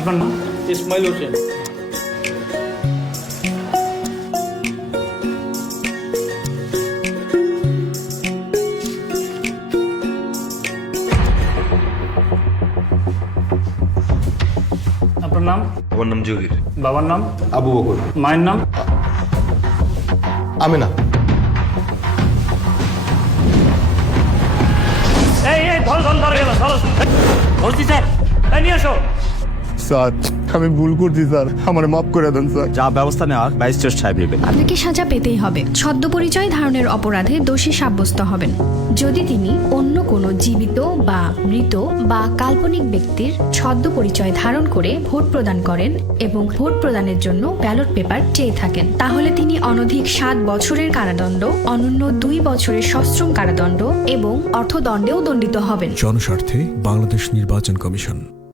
আপনার নাম? ইসমাইল হোসেন। আপনার নাম? আমার নাম জহির। বাবার নাম? আবু বকর। মায়ের নাম? আমিনা। এই ধর গেল ধরছি স্যার, এই নিয়ে আসো। স্যার আমি ভুল করছি স্যার, আমার মাফ করে দেন স্যার। যা ব্যবস্থা নেওয়ার ম্যাজিস্ট্রেট সাহেব নেবেন। আপনাকে সাজা পেতেই হবে। ছদ্মপরিচয় ধারণের অপরাধে দোষী সাব্যস্ত হবেন যদি তিনি অন্য কোনো জীবিত বা মৃত বা কাল্পনিক ব্যক্তির ছদ্মপরিচয় ধারণ করে ভোট প্রদান করেন এবং ভোট প্রদানের জন্য ব্যালট পেপার চেয়ে থাকেন, তাহলে তিনি অনধিক 7 বছরের কারাদণ্ড, অনন্য 2 বছরের সশ্রম কারাদণ্ড এবং অর্থদণ্ডেও দণ্ডিত হবেন। জনস্বার্থে বাংলাদেশ নির্বাচন কমিশন।